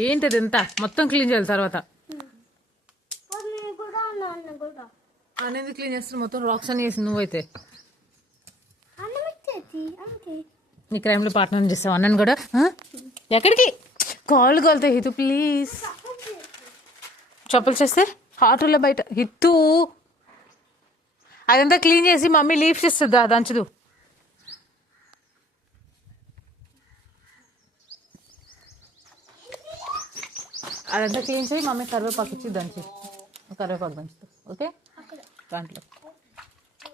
ఏంటది ఎంత మొత్తం క్లీన్ చేయాలి తర్వాత. అనేది క్లీన్ చేస్తే మొత్తం రాక్స్ అని చేసి నువ్వైతే నీ క్రైమ్ లో పార్ట్నర్ చేస్తావు. అన్నను కూడా ఎక్కడికి కాళ్ళు కాలుతాయి. హితు ప్లీజ్ చెప్పులు చేస్తే హాటర్లో బయట. హితు అదంతా క్లీన్ చేసి మమ్మీ లీవ్స్ ఇస్తుందా దంచదు. అదంతా క్లీన్ చేసి మమ్మీ కరివేపాకు ఇచ్చి దంచి కరివేపాకు దంచుతా. ఓకే దాంట్లో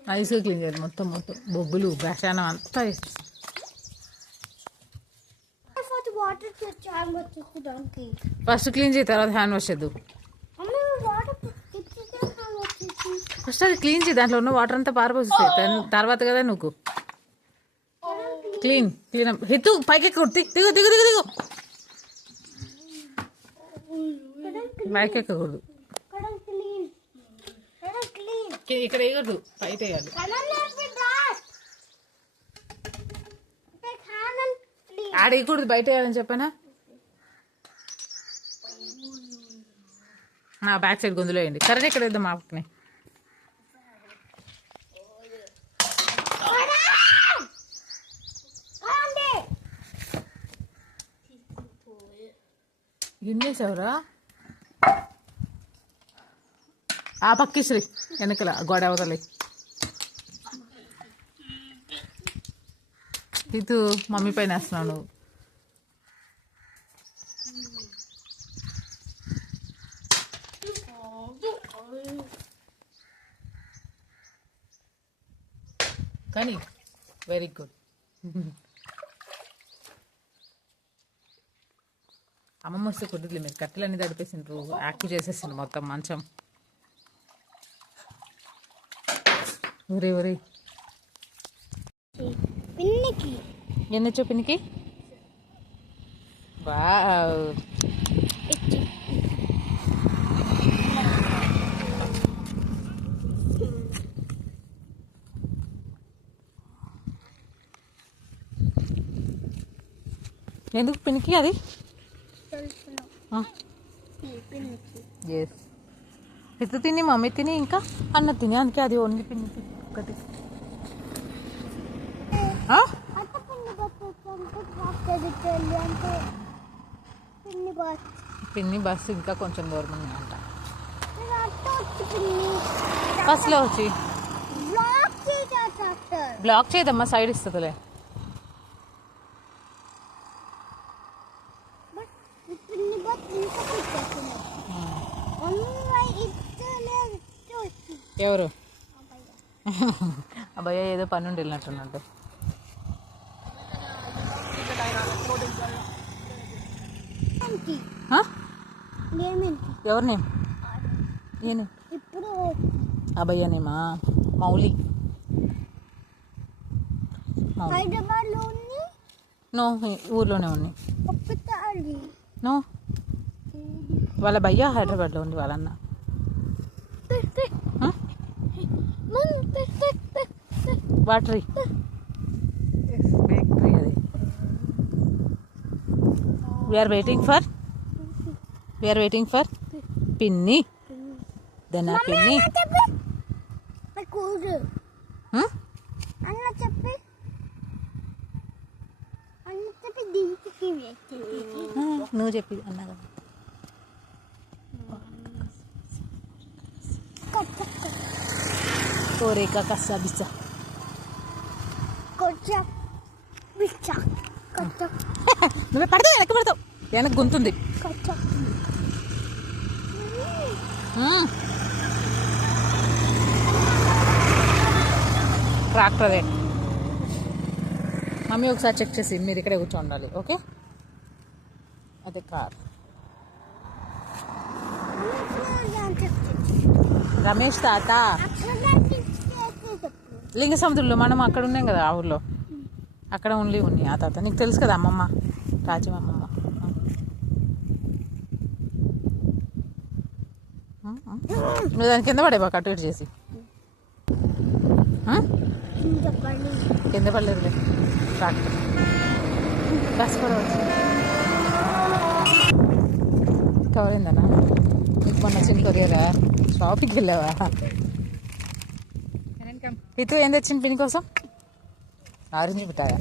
నైస్గా క్లీన్ చేయాలి. మొత్తం బొబ్బులు బెషానం అంతా వేసి ఫస్ట్ క్లీన్ చేయి తర్వాత హ్యాండ్ వాష్ చేద్దు. ఫస్ట్ అది క్లీన్ చేయి. దాంట్లో ఉన్న వాటర్ అంతా పారిపోతుంది తర్వాత కదా నువ్వు క్లీన్ హితు పైకి దిగు దిగు దిగు దిగు పైకి ఎక్కకూడదు. ఇక్కడ వేయకూడదు పైకి వేయాలి. ఆడ వేయకూడదు బయట వేయాలని చెప్పానా. బ్యాక్ సైడ్ గొంతులో వేయండి. కరెక్ట్ ఇక్కడ వేద్దాం మా పక్కనే. ఏం చేసావురా ఆ పక్కిశ్రీ వెనకల గోడ అవతలి. ఇది మమ్మీ పైన వేస్తున్నావు నువ్వు. కానీ వెరీ గుడ్. అమ్మమ్మ వస్తే కొద్దిలే మీరు కట్టెలన్నీ తడిపేసిండ్రు. యాక్టివ్ చేసేసిండ్రు మొత్తం మంచం. ఊరే ఊరే ఎన్నొచ్చు పిన్నికి. వావ్ ఎందుకు పినికి అది ఎస్ ఎత్తు తిని మమ్మీ తిని ఇంకా అన్న తిని అందుకే అది ఓన్లీ పిన్నికి ఒకటి. పిన్ని బస్సు ఇంకా కొంచెం దూరం ఉందంట. బస్సులో వచ్చి బ్లాక్ చేయదమ్మా సైడ్ ఇస్తుందిలే. ఎవరు అబ్బాయి ఏదో పని ఉండి వెళ్ళినట్టున్నాడు. ఎవరి నేమ్ ఏనే అబ్బాయ్యనేమా మౌలి నో ఊర్లోనే ఉన్నాయి. నో వాళ్ళ భయ్య హైదరాబాద్లో ఉంది వాళ్ళన్న. వాటరీ బేకరీ అది. వీఆర్ వెయిటింగ్ ఫర్ పిన్ని. దెన్ పిన్ని నువ్వు చెప్పి అన్నా కదా. కోరేకా కస్సా బిస్సా నువ్వే పడతావు వెనక్కి పడతావు. వెనక్కి గొంతుంది. ట్రాక్టర్ అదే. మమ్మీ ఒకసారి చెక్ చేసి మీరు ఇక్కడే కూర్చో ఉండాలి. ఓకే అదే కార్. రమేష్ తాత లింగ సముద్రంలో మనం అక్కడ ఉన్నాం కదా ఆ ఊర్లో. అక్కడ ఓన్లీ ఉన్నాయి ఆ తాత. నీకు తెలుసు కదా అమ్మమ్మ రాజమమ్మమ్మ. నువ్వు దాని కింద పడే బాగా అటు ఇటు చేసి. కింద పడలేదులే ట్రాక్టర్. బస్ కూడా వచ్చింది. కవర్ అయిందన్నా నీకు మొన్న వచ్చింది కొరియరా షాపింగ్కి వెళ్ళావా ఇటు ఏం తెచ్చింది పిన్ని కోసం ఆరెంజ్ మిఠాయా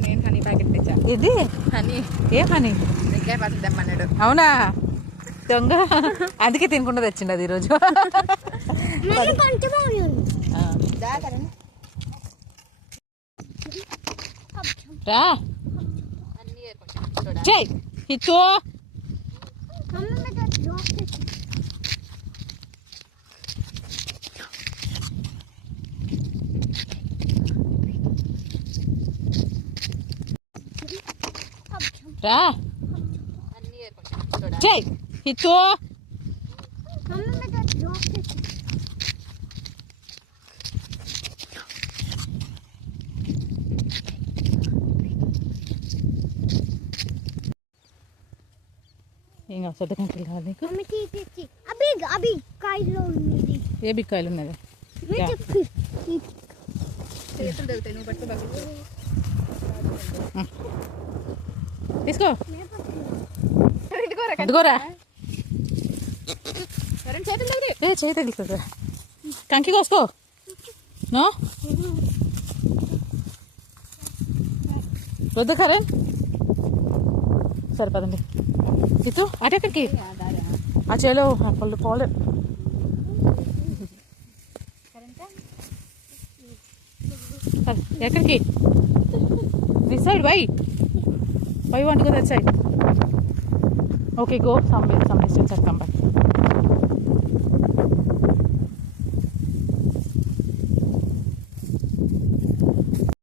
నేను హనీ ప్యాకెట్ తెచ్చా ఇది హనీ ఏం హనీ ఇంకా పడుతుందమ్మన్నాడు అవునా దొంగ అందుకే తినకుండా తెచ్చిండు అది ఈరోజు రా జై హితూ రా జై హితూ ఇంకా సొద్ద కంకులు కావాలి నీకు అవి కాయలో ఉంది ఏ బిక్కాయలు ఉన్నది చేతులు తగ్గుతాయి నువ్వు పట్టు బకెట్ తీసుకో ఇదిగోరా అదిగోరా కరెంట్ చేతులు తగ్గి ఏ చేతి తీసుకో కంకి కోసుకో నో వద్దు కరెన్ సరిపదండి ఇటు అటు ఎక్కడికి ఆ చేలో పళ్ళు పోలే ఎక్కడికి this side why want go that side okay go some distance and come back